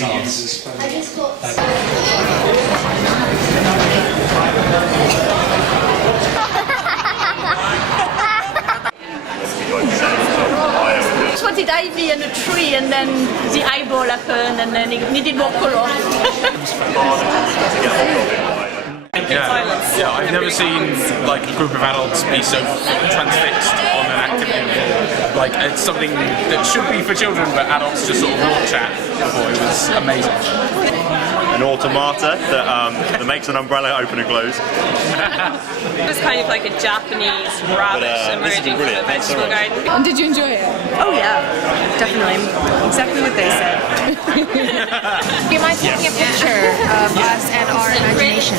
experience. Just wanted Ivy and a tree, and then the eyeball happened, and then it needed more color. Yeah, I've never seen like a group of adults be so transfixed on an activity. Like it's something that should be for children, but adults just sort of launch at. Before. It was amazing. An automata that makes an umbrella open and close. It was kind of like a Japanese rabbit emerging from a vegetable garden. And did you enjoy it? Oh yeah, definitely. Exactly what they said. Do you mind taking a picture of us and our imagination?